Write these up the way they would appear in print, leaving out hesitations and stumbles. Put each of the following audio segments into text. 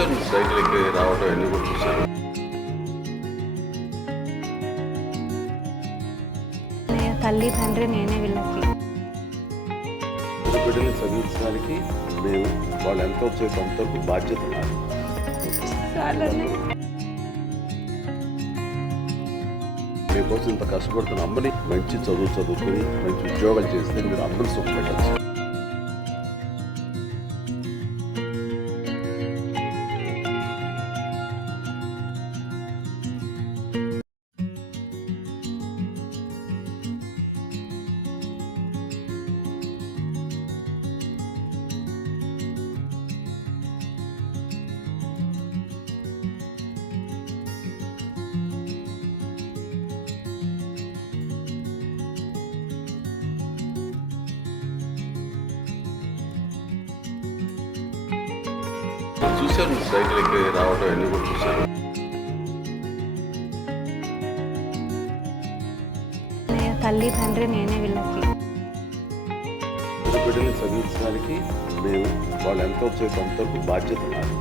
చూశాను, సైకిల్ ఎక్కి రావడం అన్నీ కూడా చూశాను. తల్లి తండ్రి నేనే వీళ్ళకి. బిడ్డల్ని చదివించడానికి మేము వాళ్ళు ఎంత వచ్చేది అంతవరకు బాధ్యత నాది. మీకోసం ఇంత కష్టపడుతున్న అమ్మని మంచి చదువుకుని మంచి ఉద్యోగాలు చేస్తే మీరు అమ్మని సుఖపెట్టచ్చు. చూశాను, సైకిల్ ఎక్కి రావడం అన్నీ కూడా చూశాను. తల్లి తండ్రి నేనే వీళ్ళకి. బిడ్డల్ని చదివించడానికి మేము వాళ్ళు ఎంత వచ్చేది అంతవరకు బాధ్యత నాది.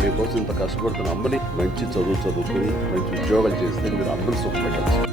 మీకోసం ఇంత కష్టపడుతున్న అమ్మని మంచి చదువుకుని మంచి ఉద్యోగాలు చేస్తే మీరు అమ్మని సుఖపెట్టచ్చు.